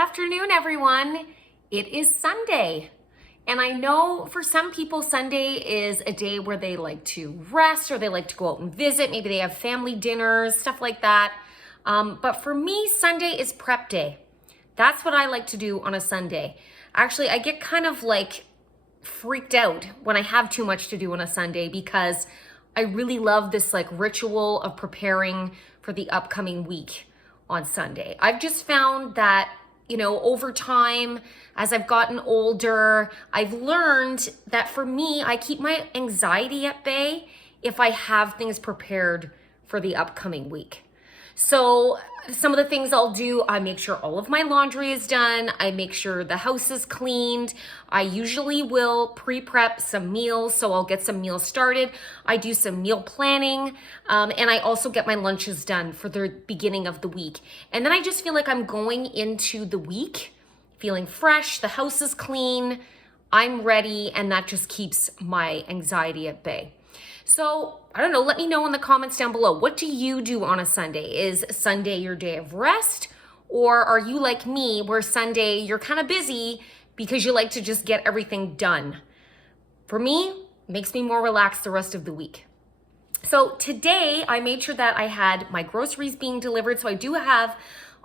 afternoon, everyone. It is Sunday. And I know for some people, Sunday is a day where they like to rest or they like to go out and visit. Maybe they have family dinners, stuff like that. But for me, Sunday is prep day. That's what I like to do on a Sunday. Actually, I get kind of like freaked out when I have too much to do on a Sunday because I really love this like ritual of preparing for the upcoming week on Sunday. I've just found that, over time, as I've gotten older, I've learned that for me, I keep my anxiety at bay if I have things prepared for the upcoming week. So some of the things I'll do, I make sure all of my laundry is done. I make sure the house is cleaned. I usually will pre-prep some meals, so I'll get some meals started. I do some meal planning, and I also get my lunches done for the beginning of the week. And then I just feel like I'm going into the week feeling fresh, the house is clean, I'm ready, and that just keeps my anxiety at bay. So, I don't know, let me know in the comments down below. What do you do on a Sunday? Is Sunday your day of rest? Or are you like me, where Sunday you're kind of busy because you like to just get everything done? For me, it makes me more relaxed the rest of the week. So today I made sure that I had my groceries being delivered. So I do have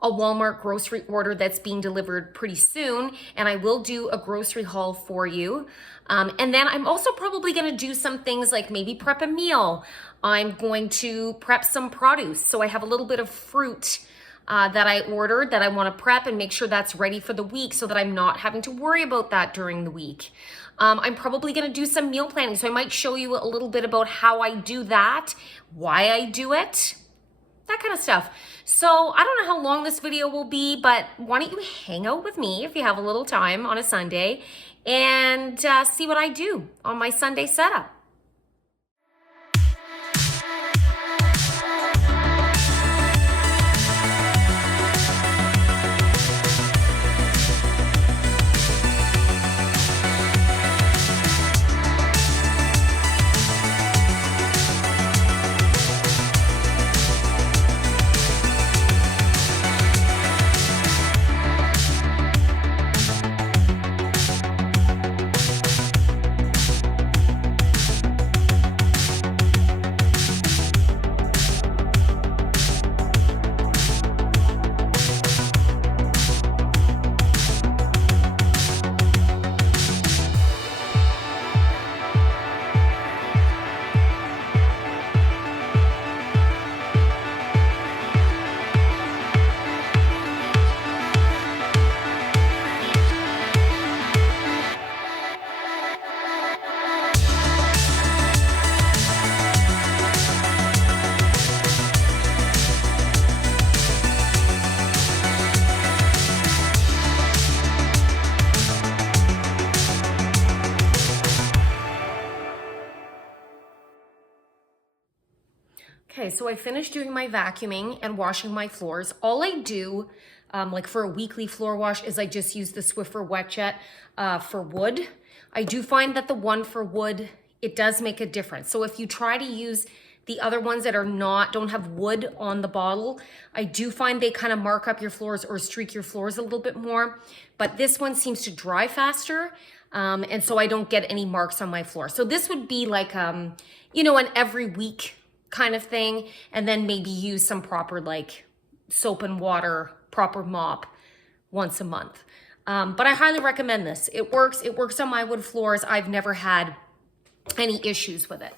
a Walmart grocery order that's being delivered pretty soon, and I will do a grocery haul for you. And then I'm also probably going to do some things like maybe prep a meal. I'm going to prep some produce. So I have a little bit of fruit that I ordered that I want to prep and make sure that's ready for the week so that I'm not having to worry about that during the week. I'm probably going to do some meal planning. So I might show you a little bit about how I do that, why I do it, that kind of stuff. So I don't know how long this video will be, but why don't you hang out with me if you have a little time on a Sunday and see what I do on my Sunday setup. Okay, so I finished doing my vacuuming and washing my floors. All I do, like for a weekly floor wash, is I just use the Swiffer WetJet for wood. I do find that the one for wood, it does make a difference. So if you try to use the other ones that don't have wood on the bottle, I do find they kind of mark up your floors or streak your floors a little bit more. But this one seems to dry faster, and so I don't get any marks on my floor. So this would be like, an every week kind of thing, and then maybe use some proper like soap and water, proper mop once a month. But I highly recommend this. It works on my wood floors. I've never had any issues with it.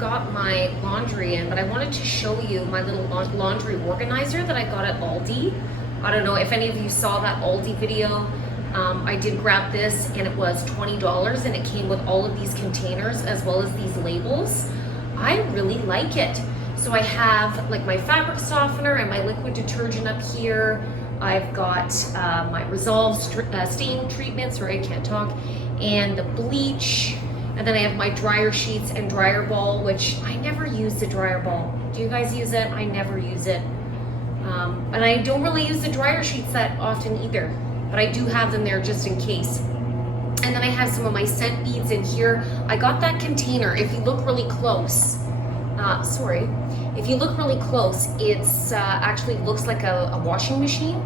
got my laundry in, but I wanted to show you my little laundry organizer that I got at Aldi. I don't know if any of you saw that Aldi video. I did grab this and it was $20 and it came with all of these containers as well as these labels. I really like it. So I have like my fabric softener and my liquid detergent up here. I've got my Resolve stain treatment, sorry I can't talk, and the bleach. And then I have my dryer sheets and dryer ball, which I never use the dryer ball. Do you guys use it? I never use it. And I don't really use the dryer sheets that often either, but I do have them there just in case. And then I have some of my scent beads in here. I got that container. If you look really close, if you look really close, it's actually looks like a washing machine.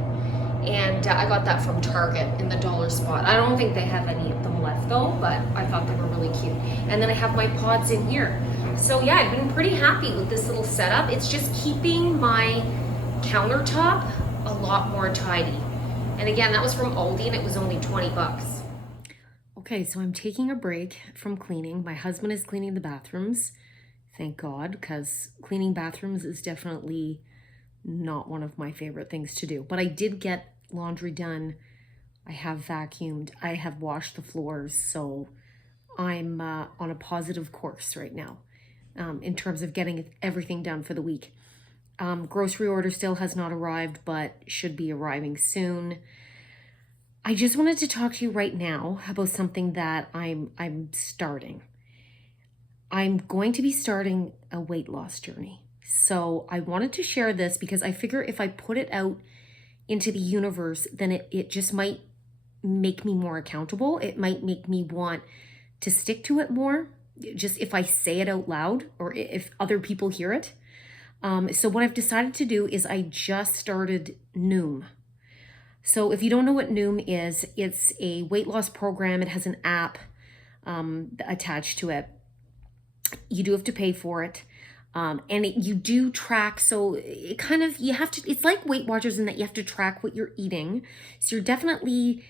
And I got that from Target in the dollar spot. I don't think they have any of them left though, but I thought they were really cute. And then I have my pods in here. So yeah, I've been pretty happy with this little setup. It's just keeping my countertop a lot more tidy. And again, that was from Aldi and it was only 20 bucks. Okay, so I'm taking a break from cleaning. My husband is cleaning the bathrooms, thank God, because cleaning bathrooms is definitely not one of my favorite things to do. But I did get laundry done. I have vacuumed. I have washed the floors. So I'm on a positive course right now in terms of getting everything done for the week. Grocery order still has not arrived, but should be arriving soon. I just wanted to talk to you right now about something that I'm starting. I'm going to be starting a weight loss journey. So I wanted to share this because I figure if I put it out into the universe, then it just might make me more accountable. It might make me want to stick to it more, just if I say it out loud or if other people hear it. So what I've decided to do is I just started Noom. So if you don't know what Noom is, it's a weight loss program. It has an app attached to it. You do have to pay for it. And you do track, so it kind of, you have to, it's like Weight Watchers in that you have to track what you're eating. So you're definitely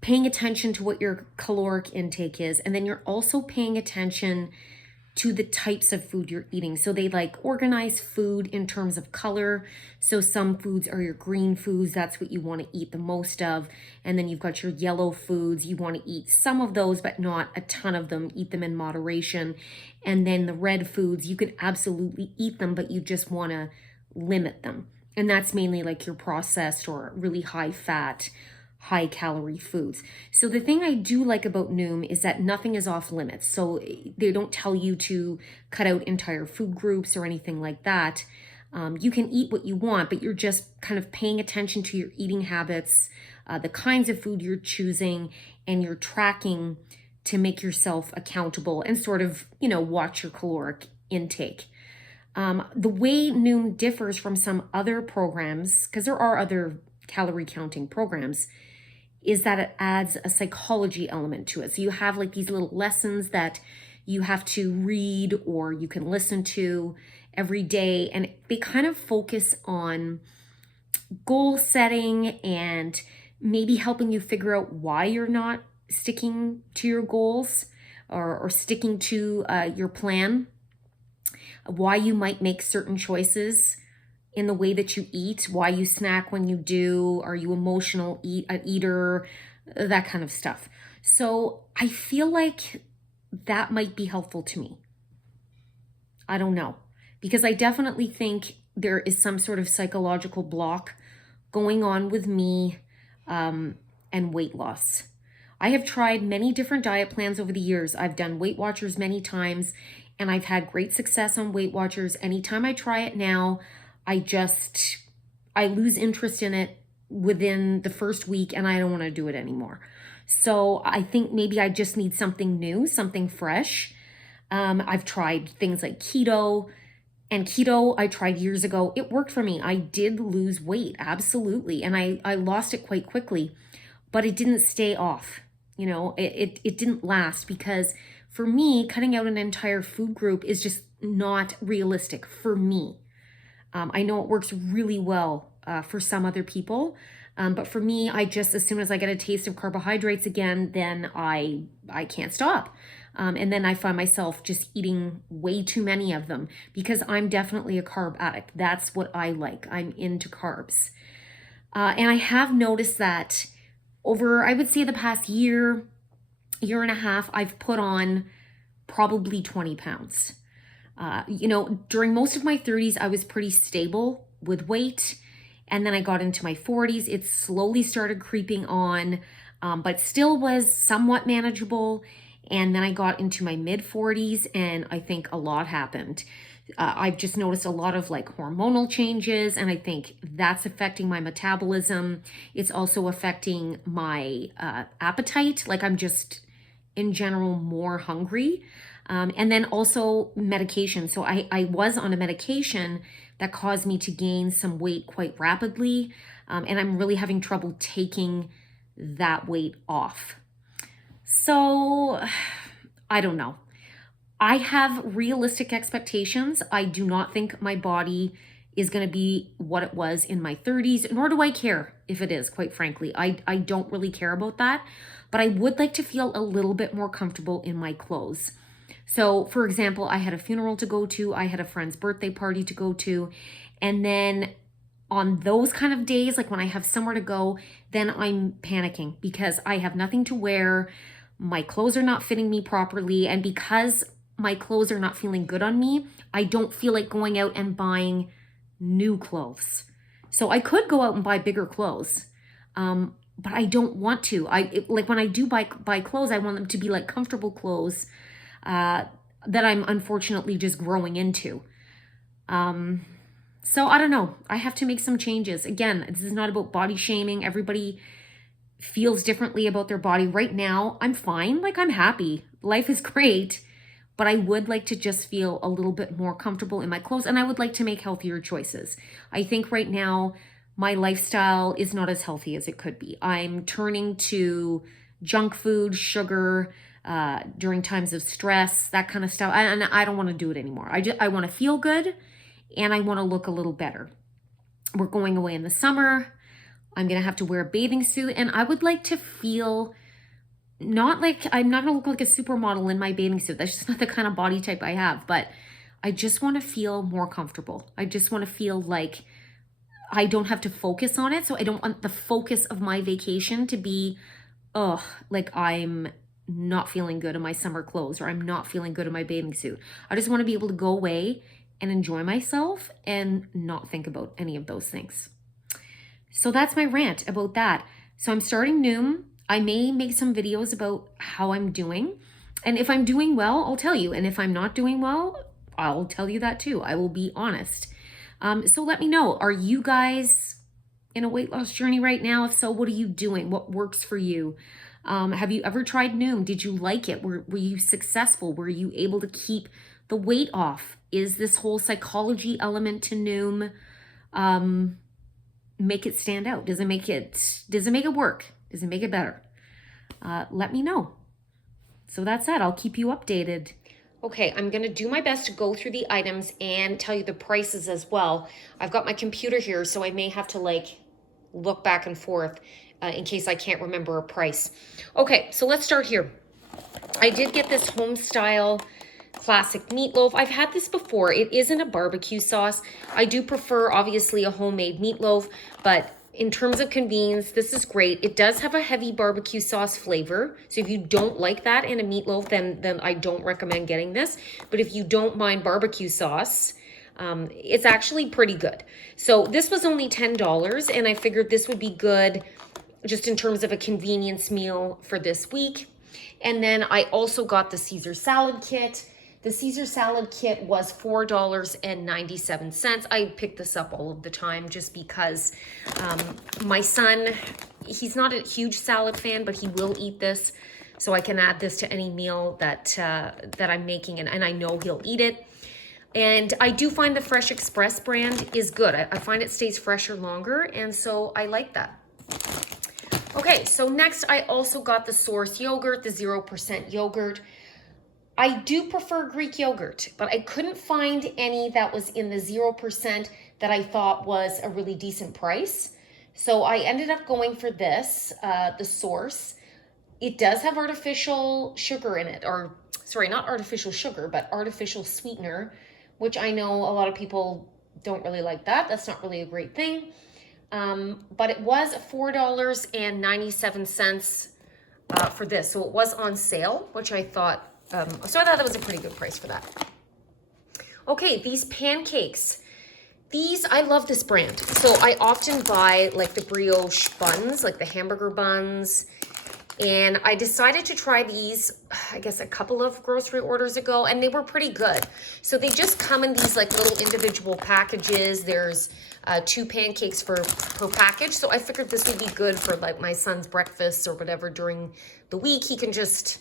paying attention to what your caloric intake is. And then you're also paying attention to the types of food you're eating. So they like organize food in terms of color. So some foods are your green foods. That's what you want to eat the most of. And then you've got your yellow foods. You want to eat some of those, but not a ton of them. Eat them in moderation. And then the red foods, you can absolutely eat them, but you just want to limit them. And that's mainly like your processed or really high fat, high calorie foods. So the thing I do like about Noom is that nothing is off limits. So they don't tell you to cut out entire food groups or anything like that. You can eat what you want, but you're just kind of paying attention to your eating habits, the kinds of food you're choosing, and you're tracking to make yourself accountable and sort of, watch your caloric intake. The way Noom differs from some other programs, because there are other calorie counting programs, is that it adds a psychology element to it. So you have like these little lessons that you have to read or you can listen to every day. And they kind of focus on goal setting and maybe helping you figure out why you're not sticking to your goals or sticking to your plan, why you might make certain choices in the way that you eat, why you snack when you do, are you emotional eater, that kind of stuff. So I feel like that might be helpful to me. I don't know, because I definitely think there is some sort of psychological block going on with me and weight loss. I have tried many different diet plans over the years. I've done Weight Watchers many times and I've had great success on Weight Watchers. Anytime I try it now, I lose interest in it within the first week and I don't want to do it anymore. So I think maybe I just need something new, something fresh. I've tried things like keto, and keto I tried years ago. It worked for me. I did lose weight, absolutely. And I lost it quite quickly, but it didn't stay off. It didn't last because for me, cutting out an entire food group is just not realistic for me. I know it works really well for some other people, but for me, as soon as I get a taste of carbohydrates again, then I can't stop. And then I find myself just eating way too many of them because I'm definitely a carb addict. That's what I like. I'm into carbs. And I have noticed that over, I would say, the past year, year and a half, I've put on probably 20 pounds. During most of my 30s, I was pretty stable with weight. And then I got into my 40s. It slowly started creeping on, but still was somewhat manageable. And then I got into my mid 40s, and I think a lot happened. I've just noticed a lot of like hormonal changes, and I think that's affecting my metabolism. It's also affecting my appetite. Like I'm just in general more hungry. And then also medication. So I was on a medication that caused me to gain some weight quite rapidly. And I'm really having trouble taking that weight off. So I don't know. I have realistic expectations. I do not think my body is going to be what it was in my 30s, nor do I care if it is, quite frankly. I don't really care about that, but I would like to feel a little bit more comfortable in my clothes. So, for example, I had a funeral to go to, I had a friend's birthday party to go to, and then on those kind of days, like when I have somewhere to go, then I'm panicking because I have nothing to wear. My clothes are not fitting me properly, and because my clothes are not feeling good on me, I don't feel like going out and buying new clothes. So I could go out and buy bigger clothes, but I don't want to. Like when I do buy clothes, I want them to be like comfortable clothes that I'm unfortunately just growing into. So I don't know. I have to make some changes. Again, this is not about body shaming. Everybody feels differently about their body. Right now, I'm fine. Like I'm happy. Life is great. But I would like to just feel a little bit more comfortable in my clothes, and I would like to make healthier choices. I think right now my lifestyle is not as healthy as it could be. I'm turning to junk food, sugar, during times of stress, that kind of stuff. And I don't want to do it anymore. I want to feel good, and I want to look a little better. We're going away in the summer. I'm going to have to wear a bathing suit, and I would like to feel not like, I'm not going to look like a supermodel in my bathing suit. That's just not the kind of body type I have, but I just want to feel more comfortable. I just want to feel like I don't have to focus on it. So I don't want the focus of my vacation to be, like I'm not feeling good in my summer clothes, or I'm not feeling good in my bathing suit. I just want to be able to go away and enjoy myself and not think about any of those things. So that's my rant about that. So I'm starting Noom. I may make some videos about how I'm doing. And if I'm doing well, I'll tell you. And if I'm not doing well, I'll tell you that too. I will be honest. So let me know. Are you guys in a weight loss journey right now? If so, what are you doing? What works for you? Have you ever tried Noom? Did you like it? Were you successful? Were you able to keep the weight off? Is this whole psychology element to Noom make it stand out? Does it make it work? Does it make it better? Let me know. So that's that. I'll keep you updated. Okay, I'm going to do my best to go through the items and tell you the prices as well. I've got my computer here, so I may have to like look back and forth in case I can't remember a price. Okay, so let's start here. I did get this home style classic meatloaf. I've had this before. It isn't a barbecue sauce. I do prefer obviously a homemade meatloaf, but in terms of convenience, this is great. It does have a heavy barbecue sauce flavor. So if you don't like that in a meatloaf, then I don't recommend getting this. But if you don't mind barbecue sauce, it's actually pretty good. So this was only $10, and I figured this would be good just in terms of a convenience meal for this week. And then I also got the Caesar salad kit. The Caesar salad kit was $4.97. I pick this up all of the time just because my son, he's not a huge salad fan, but he will eat this. So I can add this to any meal that I'm making, and I know he'll eat it. And I do find the Fresh Express brand is good. I find it stays fresher longer, and so I like that. Okay, so next I also got the Source yogurt, the 0% yogurt. I do prefer Greek yogurt, but I couldn't find any that was in the 0% that I thought was a really decent price. So I ended up going for this, the Source. It does have artificial sugar in it, or sorry, not artificial sugar, but artificial sweetener, which I know a lot of people don't really like that. That's not really a great thing. But it was $4.97 for this. So it was on sale, which I thought, so I thought that was a pretty good price for that. Okay, these pancakes. These, I love this brand. So I often buy like the brioche buns, like the hamburger buns. And I decided to try these, I guess a couple of grocery orders ago, and they were pretty good. So they just come in these like little individual packages. There's 2 pancakes per package. So I figured this would be good for like my son's breakfast or whatever during the week. He can just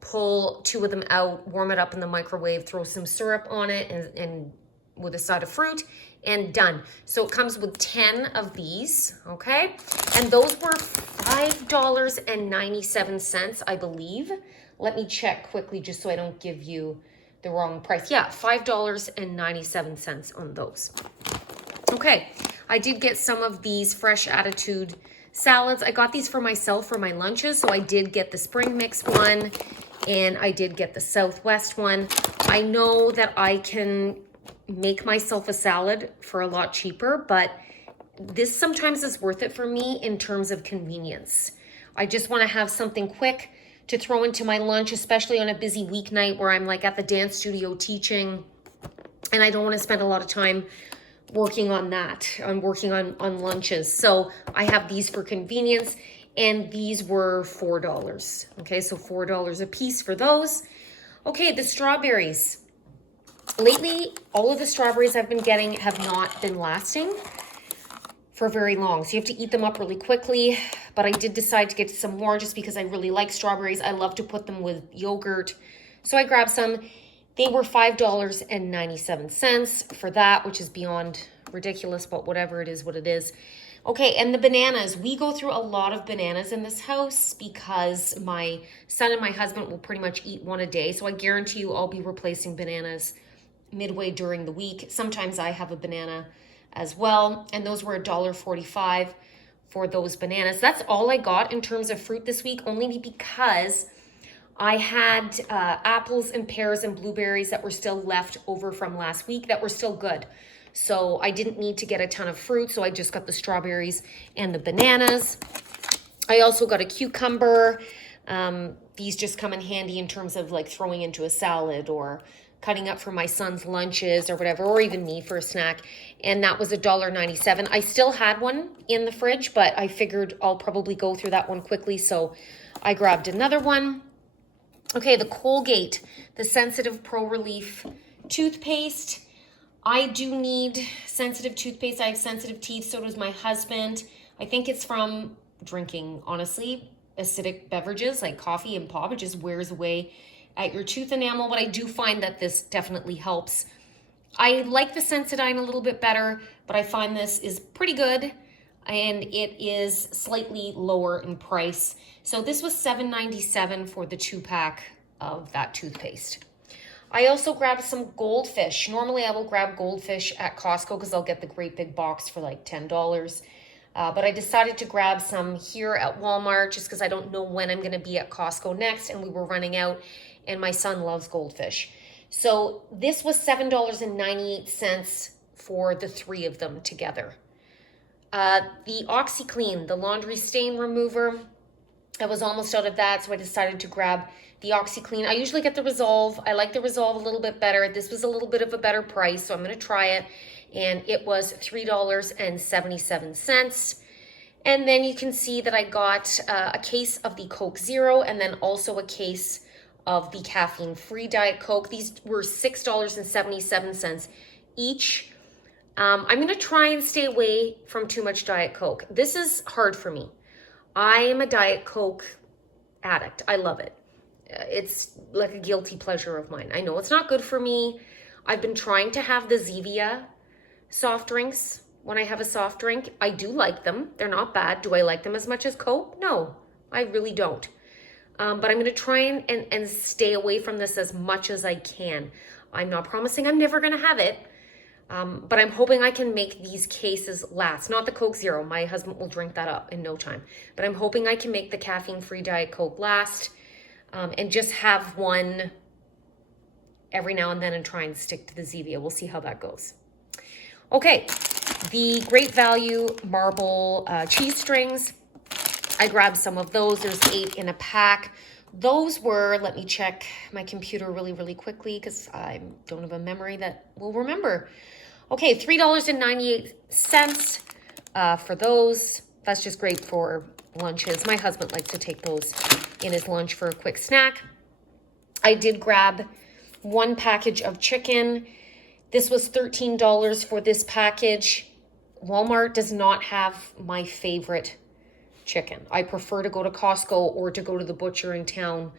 pull 2 of them out, warm it up in the microwave, throw some syrup on it and with a side of fruit, and done. So it comes with 10 of these, okay? And those were $5.97, I believe. Let me check quickly just so I don't give you the wrong price. Yeah, $5.97 on those. Okay, I did get some of these Fresh Attitude salads. I got these for myself for my lunches, so I did get the spring mix one, and I did get the Southwest one. I know that I can make myself a salad for a lot cheaper, but this sometimes is worth it for me in terms of convenience. I just want to have something quick to throw into my lunch, especially on a busy weeknight where I'm like at the dance studio teaching, and I don't want to spend a lot of time working on that. I'm working on lunches. So I have these for convenience, and these were $4. Okay, so $4 a piece for those. Okay, the strawberries. Lately, all of the strawberries I've been getting have not been lasting for very long. So you have to eat them up really quickly. But I did decide to get some more just because I really like strawberries. I love to put them with yogurt. So I grabbed some. They were $5.97 for that, which is beyond ridiculous, but whatever it is, what it is. Okay, and the bananas. We go through a lot of bananas in this house because my son and my husband will pretty much eat one a day. So I guarantee you I'll be replacing bananas midway during the week. Sometimes I have a banana as well, and those were $1.45 for those bananas. That's all I got in terms of fruit this week, only because I had apples and pears and blueberries that were still left over from last week that were still good. So I didn't need to get a ton of fruit, so I just got the strawberries and the bananas. I also got a cucumber. These just come in handy in terms of like throwing into a salad or cutting up for my son's lunches or whatever, or even me for a snack. And that was $1.97. I still had one in the fridge, but I figured I'll probably go through that one quickly. So I grabbed another one. Okay, the Colgate, the Sensitive Pro Relief toothpaste. I do need sensitive toothpaste. I have sensitive teeth, so does my husband. I think it's from drinking, honestly, acidic beverages like coffee and pop. It just wears away at your tooth enamel, but I do find that this definitely helps. I like the Sensodyne a little bit better, but I find this is pretty good, and it is slightly lower in price. So this was $7.97 for the 2-pack of that toothpaste. I also grabbed some Goldfish. Normally I will grab Goldfish at Costco because I'll get the great big box for like $10. But I decided to grab some here at Walmart just because I don't know when I'm going to be at Costco next, and we were running out, and my son loves Goldfish. So this was $7.98 for the 3 of them together. The OxiClean, the laundry stain remover, I was almost out of that, so I decided to grab the OxiClean. I usually get the Resolve. I like the Resolve a little bit better. This was a little bit of a better price, so I'm going to try it. And it was $3.77. And then you can see that I got a case of the Coke Zero, and then also a case of the caffeine-free Diet Coke. These were $6.77 each. I'm going to try and stay away from too much Diet Coke. This is hard for me. I am a Diet Coke addict. I love it. It's like a guilty pleasure of mine. I know it's not good for me. I've been trying to have the Zevia soft drinks when I have a soft drink. I do like them. They're not bad. Do I like them as much as Coke? No, I really don't. But I'm going to try and stay away from this as much as I can. I'm not promising I'm never going to have it. But I'm hoping I can make these cases last. Not the Coke Zero. My husband will drink that up in no time. But I'm hoping I can make the caffeine-free Diet Coke last, and just have one every now and then and try and stick to the Zevia. We'll see how that goes. Okay, the Great Value marble cheese strings. I grabbed some of those. There's 8 in a pack. Those were, let me check my computer really quickly because I don't have a memory that will remember. Okay, $3.98 for those. That's just great for lunches. My husband likes to take those in his lunch for a quick snack. I did grab 1 package of chicken. This was $13 for this package. Walmart does not have my favorite chicken. I prefer to go to Costco or to go to the butcher in town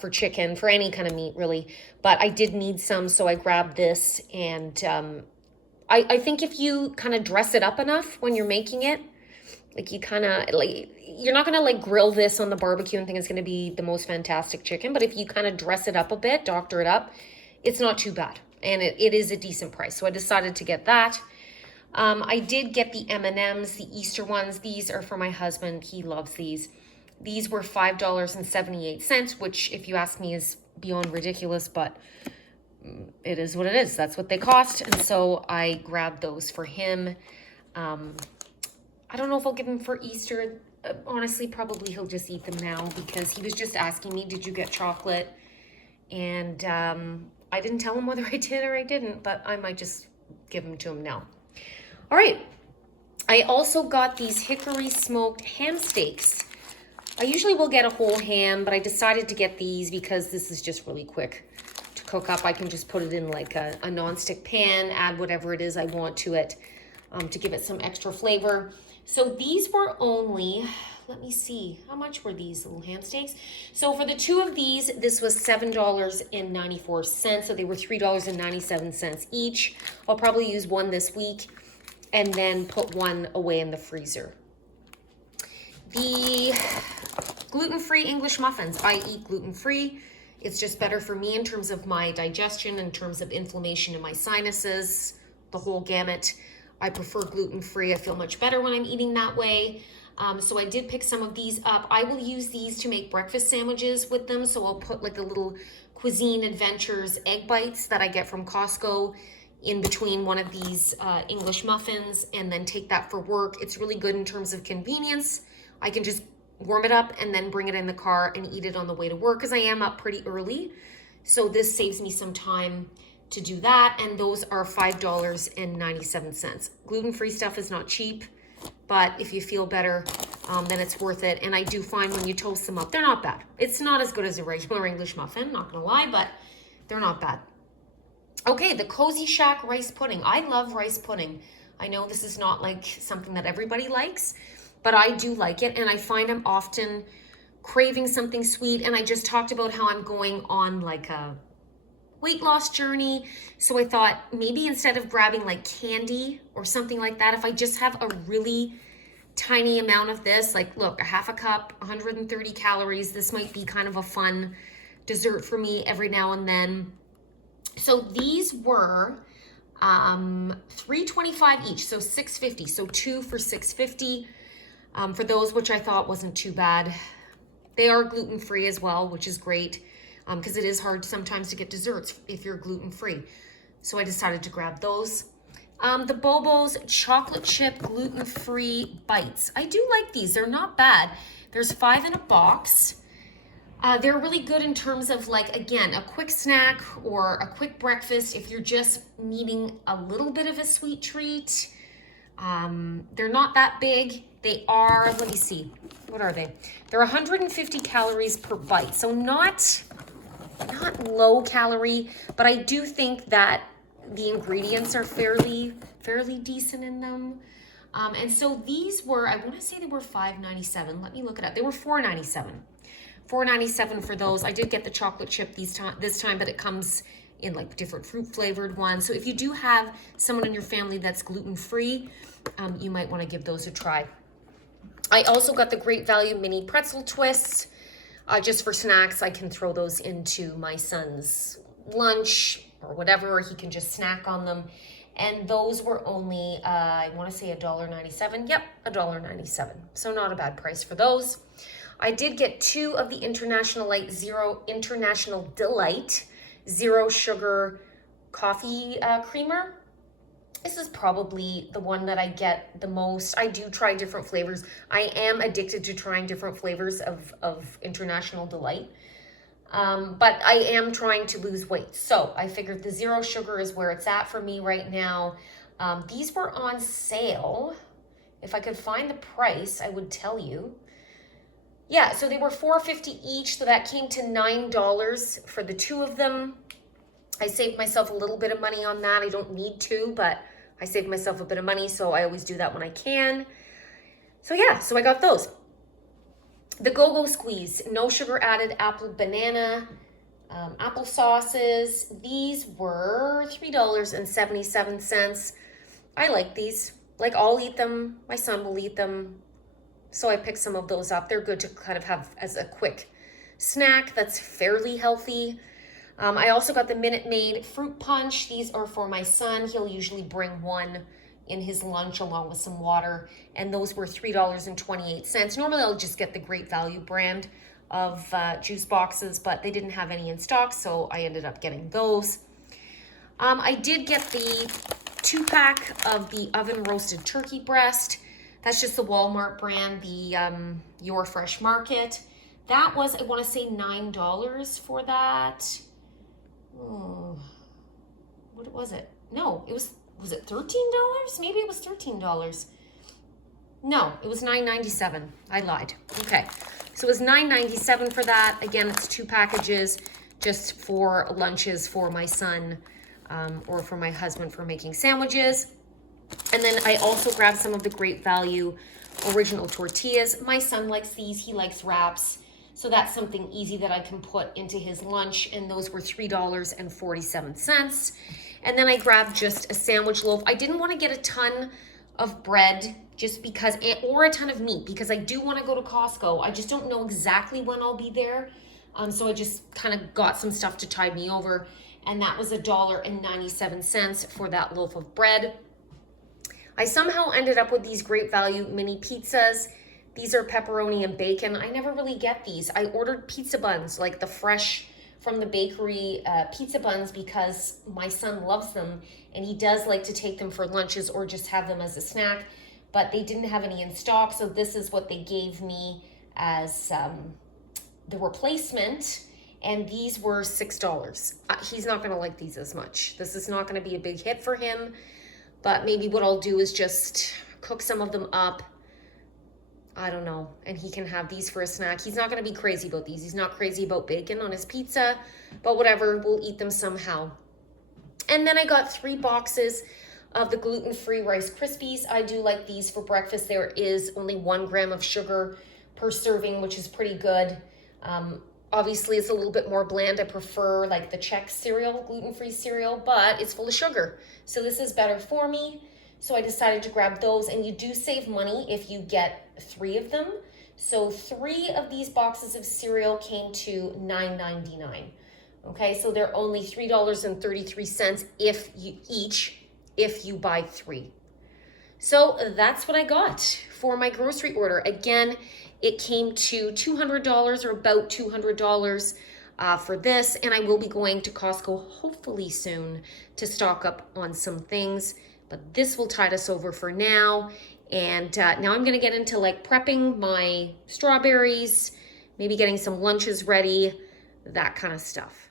for chicken, for any kind of meat really. But I did need some, so I grabbed this. And I think if you kind of dress it up enough when you're making it, like you kind of, like, you're not going to like grill this on the barbecue and think it's going to be the most fantastic chicken. But if you kind of dress it up a bit, doctor it up, it's not too bad. And it is a decent price. So I decided to get that. I did get the M&Ms, the Easter ones. These are for my husband. He loves these. These were $5.78, which if you ask me is beyond ridiculous, but it is what it is. That's what they cost. And so I grabbed those for him. I don't know if I'll give him for Easter. Honestly, probably he'll just eat them now because he was just asking me, did you get chocolate? And I didn't tell him whether I did or I didn't, but I might just give them to him now. All right, I also got these hickory smoked ham steaks. I usually will get a whole ham, but I decided to get these because this is just really quick to cook up. I can just put it in like a nonstick pan, add whatever it is I want to it to give it some extra flavor. So these were only, let me see, how much were these little ham steaks? So for the 2 of these, this was $7.94. So they were $3.97 each. I'll probably use 1 this week and then put 1 away in the freezer. The gluten-free English muffins. I eat gluten-free. It's just better for me in terms of my digestion, in terms of inflammation in my sinuses, the whole gamut. I prefer gluten-free. I feel much better when I'm eating that way. So I did pick some of these up. I will use these to make breakfast sandwiches with them. So I'll put like a little Cuisine Adventures egg bites that I get from Costco in between one of these English muffins and then take that for work. It's really good in terms of convenience. I can just warm it up and then bring it in the car and eat it on the way to work because I am up pretty early. So this saves me some time to do that. And those are $5.97. Gluten-free stuff is not cheap, but if you feel better, then it's worth it. And I do find when you toast them up, they're not bad. It's not as good as a regular English muffin, not gonna lie, but they're not bad. Okay, the Cozy Shack rice pudding. I love rice pudding. I know this is not like something that everybody likes, but I do like it. And I find I'm often craving something sweet. And I just talked about how I'm going on like a weight loss journey. So I thought maybe instead of grabbing like candy or something like that, if I just have a really tiny amount of this, like look, a half a cup, 130 calories, this might be kind of a fun dessert for me every now and then. So these were $3.25 each, so $6.50. So 2 for $6.50 for those, which I thought wasn't too bad. They are gluten-free as well, which is great because it is hard sometimes to get desserts if you're gluten-free. So I decided to grab those. The Bobo's chocolate chip gluten-free bites. I do like these. They're not bad. There's 5 in a box. They're really good in terms of like, again, a quick snack or a quick breakfast if you're just needing a little bit of a sweet treat. They're not that big. They are, let me see, what are they? They're 150 calories per bite. So not low calorie, but I do think that the ingredients are fairly decent in them. And so these were, I want to say they were $5.97. Let me look it up. They were $4.97. $4.97 for those. I did get the chocolate chip this time, but it comes in like different fruit flavored ones. So if you do have someone in your family that's gluten-free, you might want to give those a try. I also got the Great Value mini pretzel twists. Just for snacks, I can throw those into my son's lunch or whatever. He can just snack on them. And those were only, I want to say $1.97. Yep, $1.97. So not a bad price for those. I did get 2 of the International Delight zero sugar coffee creamer. This is probably the one that I get the most. I do try different flavors. I am addicted to trying different flavors of International Delight. But I am trying to lose weight. So I figured the zero sugar is where it's at for me right now. These were on sale. If I could find the price, I would tell you. Yeah, so they were $4.50 each, so that came to $9 for the two of them. I saved myself a little bit of money on that. I don't need to, but I saved myself a bit of money, so I always do that when I can. So yeah, so I got those. The Go-Go Squeeze, no sugar added apple banana apple sauces. These were $3.77. I like these. Like, I'll eat them. My son will eat them. So I picked some of those up. They're good to kind of have as a quick snack that's fairly healthy. I also got the Minute Maid fruit punch. These are for my son. He'll usually bring one in his lunch along with some water. And those were $3.28. Normally I'll just get the Great Value brand of juice boxes, but they didn't have any in stock, so I ended up getting those. I did get the 2-pack of the oven roasted turkey breast. That's just the Walmart brand, the Your Fresh Market. That was, I want to say $9 for that. Oh, what was it? No, it was it $13? Maybe it was $13. No, it was $9.97. I lied. Okay, so it was $9.97 for that. Again, it's 2 packages just for lunches for my son or for my husband for making sandwiches. And then I also grabbed some of the Great Value original tortillas. My son likes these. He likes wraps. So that's something easy that I can put into his lunch. And those were $3.47. And then I grabbed just a sandwich loaf. I didn't want to get a ton of bread just because, or a ton of meat, because I do want to go to Costco. I just don't know exactly when I'll be there. So I just kind of got some stuff to tide me over. And that was $1.97 for that loaf of bread. I somehow ended up with these Great Value mini pizzas. These are pepperoni and bacon. I never really get these. I ordered pizza buns, like the fresh from the bakery pizza buns, because my son loves them and he does like to take them for lunches or just have them as a snack, but they didn't have any in stock. So this is what they gave me as the replacement. And these were $6. He's not gonna like these as much. This is not gonna be a big hit for him. But maybe what I'll do is just cook some of them up. I don't know. And he can have these for a snack. He's not going to be crazy about these. He's not crazy about bacon on his pizza. But whatever, we'll eat them somehow. And then I got 3 boxes of the gluten-free Rice Krispies. I do like these for breakfast. There is only 1 gram of sugar per serving, which is pretty good. Obviously, it's a little bit more bland. I prefer like the Chex cereal, gluten-free cereal, but it's full of sugar. So this is better for me. So I decided to grab those, and you do save money if you get 3 of them. So 3 of these boxes of cereal came to $9.99. Okay, so they're only $3.33 if you buy 3. So that's what I got for my grocery order. Again, it came to $200 or about $200 for this, and I will be going to Costco hopefully soon to stock up on some things, but this will tide us over for now. And now I'm gonna get into like prepping my strawberries, maybe getting some lunches ready, that kind of stuff.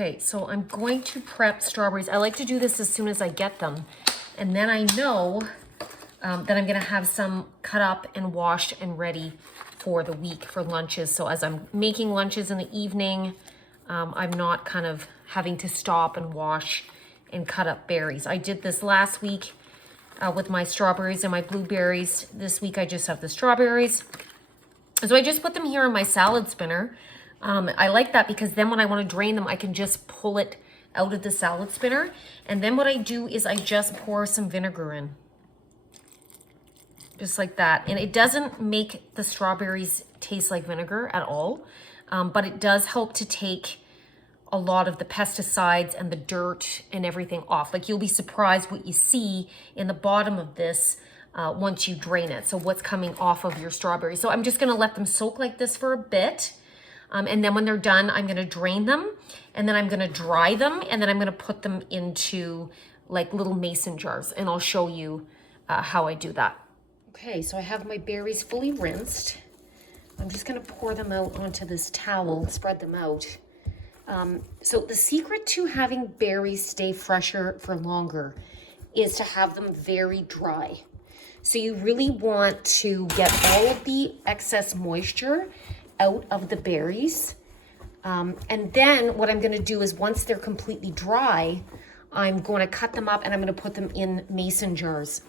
Okay, so I'm going to prep strawberries. I like to do this as soon as I get them. And then I know that I'm gonna have some cut up and washed and ready for the week for lunches. So as I'm making lunches in the evening, I'm not kind of having to stop and wash and cut up berries. I did this last week with my strawberries and my blueberries. This week I just have the strawberries. So I just put them here in my salad spinner. I like that because then when I want to drain them, I can just pull it out of the salad spinner. And then what I do is I just pour some vinegar in. Just like that. And it doesn't make the strawberries taste like vinegar at all, but it does help to take a lot of the pesticides and the dirt and everything off. Like you'll be surprised what you see in the bottom of this once you drain it. So what's coming off of your strawberries. So I'm just gonna let them soak like this for a bit. And then when they're done, I'm gonna drain them and then I'm gonna dry them and then I'm gonna put them into like little mason jars and I'll show you how I do that. Okay, so I have my berries fully rinsed. I'm just gonna pour them out onto this towel, spread them out. So the secret to having berries stay fresher for longer is to have them very dry. So you really want to get all of the excess moisture out of the berries. And then what I'm gonna do is once they're completely dry, I'm going to cut them up and I'm gonna put them in mason jars.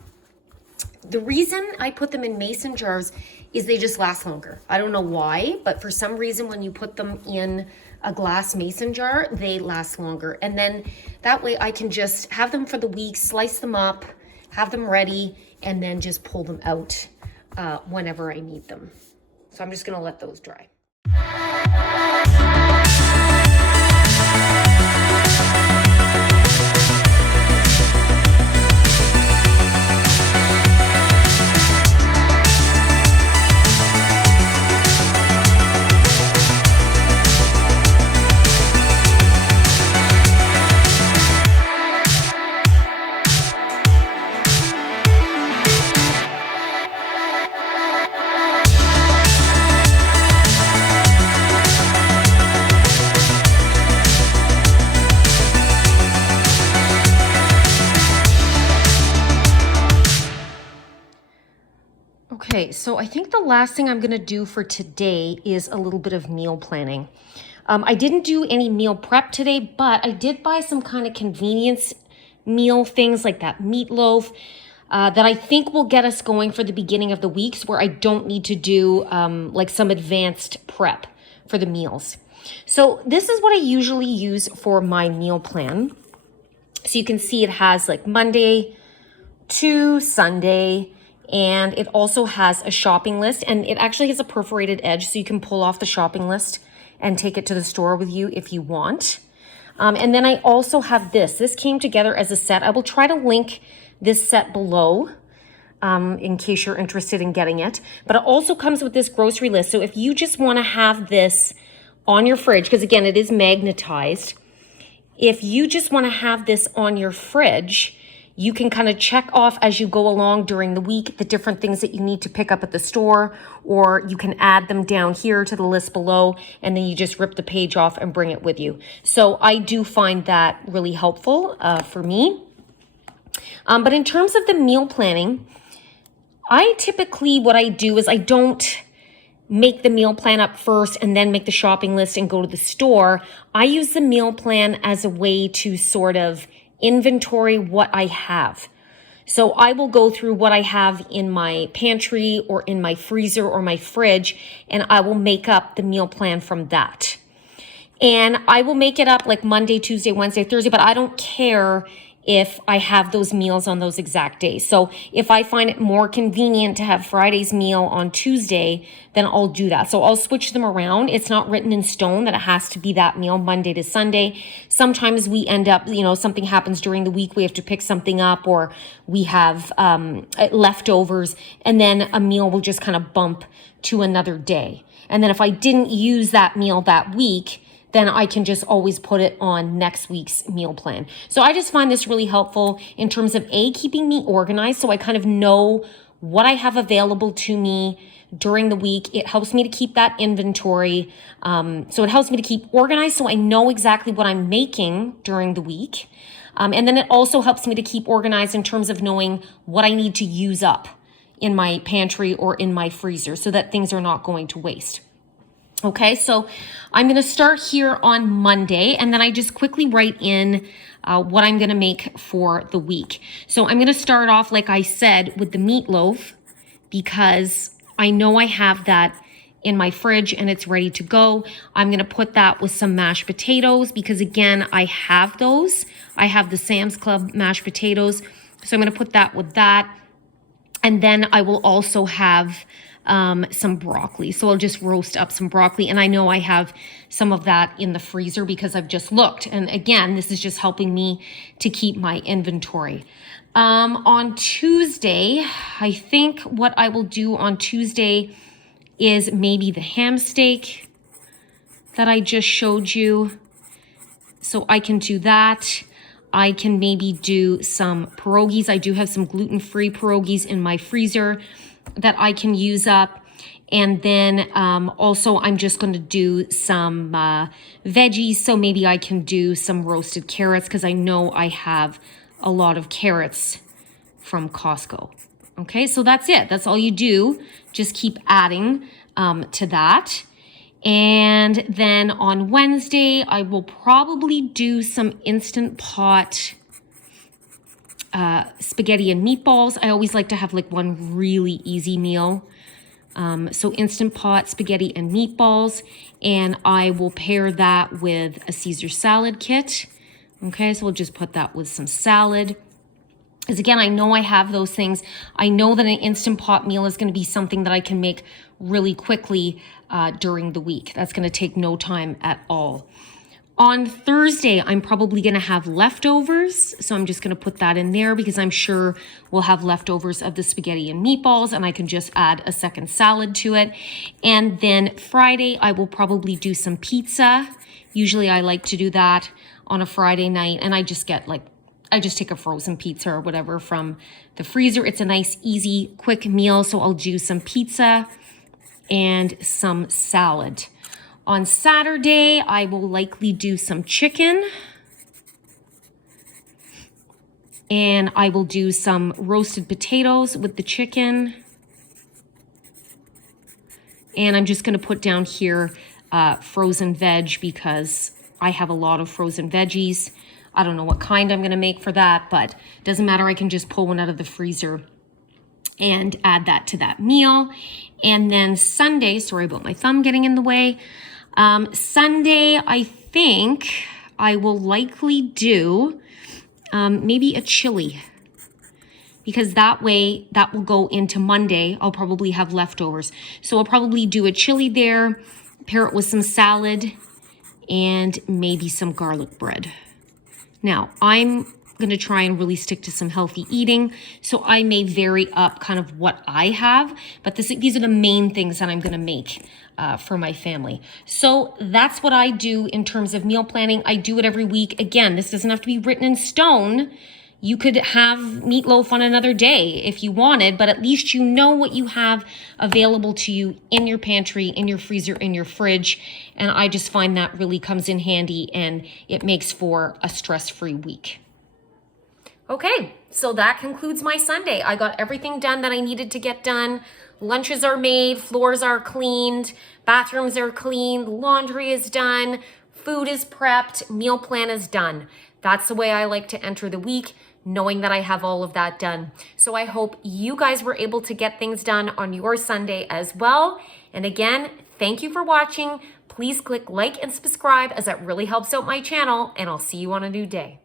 The reason I put them in mason jars is they just last longer. I don't know why, but for some reason when you put them in a glass mason jar, they last longer. And then that way I can just have them for the week, slice them up, have them ready, and then just pull them out whenever I need them. So I'm just gonna let those dry. Okay, so I think the last thing I'm gonna do for today is a little bit of meal planning. I didn't do any meal prep today, but I did buy some kind of convenience meal things like that meatloaf that I think will get us going for the beginning of the weeks where I don't need to do like some advanced prep for the meals. So this is what I usually use for my meal plan. So you can see it has like Monday to Sunday, and it also has a shopping list, and it actually has a perforated edge so you can pull off the shopping list and take it to the store with you if you want. And then I also have this. This came together as a set. I will try to link this set below in case you're interested in getting it. But it also comes with this grocery list. So if you just want to have this on your fridge, because again, it is magnetized. If you just want to have this on your fridge, you can kind of check off as you go along during the week the different things that you need to pick up at the store, or you can add them down here to the list below, and then you just rip the page off and bring it with you. So I do find that really helpful for me. But in terms of the meal planning, I typically, what I do is I don't make the meal plan up first and then make the shopping list and go to the store. I use the meal plan as a way to sort of inventory what I have. So I will go through what I have in my pantry or in my freezer or my fridge, and I will make up the meal plan from that. And I will make it up like Monday, Tuesday, Wednesday, Thursday, but I don't care if I have those meals on those exact days. So if I find it more convenient to have Friday's meal on Tuesday, then I'll do that. So I'll switch them around. It's not written in stone that it has to be that meal Monday to Sunday. Sometimes we end up, something happens during the week, we have to pick something up, or we have leftovers, and then a meal will just kind of bump to another day. And then if I didn't use that meal that week, then I can just always put it on next week's meal plan. So I just find this really helpful in terms of keeping me organized, so I kind of know what I have available to me during the week. It helps me to keep that inventory. So it helps me to keep organized so I know exactly what I'm making during the week. And then it also helps me to keep organized in terms of knowing what I need to use up in my pantry or in my freezer so that things are not going to waste. Okay, so I'm going to start here on Monday, and then I just quickly write in what I'm going to make for the week. So I'm going to start off, like I said, with the meatloaf because I know I have that in my fridge and it's ready to go. I'm going to put that with some mashed potatoes because, again, I have those. I have the Sam's Club mashed potatoes, so I'm going to put that with that. And then I will also have some broccoli. So I'll just roast up some broccoli. And I know I have some of that in the freezer because I've just looked. And again, this is just helping me to keep my inventory. On Tuesday, I think what I will do on Tuesday is maybe the ham steak that I just showed you. So I can do that. I can maybe do some pierogies. I do have some gluten-free pierogies in my freezer that I can use up. And then also I'm just going to do some veggies. So maybe I can do some roasted carrots because I know I have a lot of carrots from Costco. Okay, so that's it. That's all you do. Just keep adding to that. And then on Wednesday, I will probably do some Instant Pot spaghetti and meatballs. I always like to have like one really easy meal. So Instant Pot spaghetti and meatballs. And I will pair that with a Caesar salad kit. Okay, so we'll just put that with some salad. Because again, I know I have those things. I know that an Instant Pot meal is going to be something that I can make really quickly during the week. That's going to take no time at all. On Thursday, I'm probably going to have leftovers. So I'm just going to put that in there because I'm sure we'll have leftovers of the spaghetti and meatballs and I can just add a second salad to it. And then Friday, I will probably do some pizza. Usually I like to do that on a Friday night and I just take a frozen pizza or whatever from the freezer. It's a nice, easy, quick meal. So I'll do some pizza and some salad. On Saturday, I will likely do some chicken. And I will do some roasted potatoes with the chicken. And I'm just going to put down here frozen veg because I have a lot of frozen veggies. I don't know what kind I'm going to make for that, but it doesn't matter. I can just pull one out of the freezer and add that to that meal. And then Sunday, sorry about my thumb getting in the way. Sunday, I think I will likely do maybe a chili because that way that will go into Monday. I'll probably have leftovers. So I'll probably do a chili there, pair it with some salad and maybe some garlic bread. Now, I'm going to try and really stick to some healthy eating, so I may vary up kind of what I have, but these are the main things that I'm going to make for my family. So that's what I do in terms of meal planning. I do it every week. Again, this doesn't have to be written in stone. You could have meatloaf on another day if you wanted, but at least you know what you have available to you in your pantry, in your freezer, in your fridge. And I just find that really comes in handy and it makes for a stress-free week. Okay, so that concludes my Sunday. I got everything done that I needed to get done. Lunches are made, floors are cleaned, bathrooms are cleaned, laundry is done, food is prepped, meal plan is done. That's the way I like to enter the week, knowing that I have all of that done. So I hope you guys were able to get things done on your Sunday as well. And again, thank you for watching. Please click like and subscribe as that really helps out my channel, and I'll see you on a new day.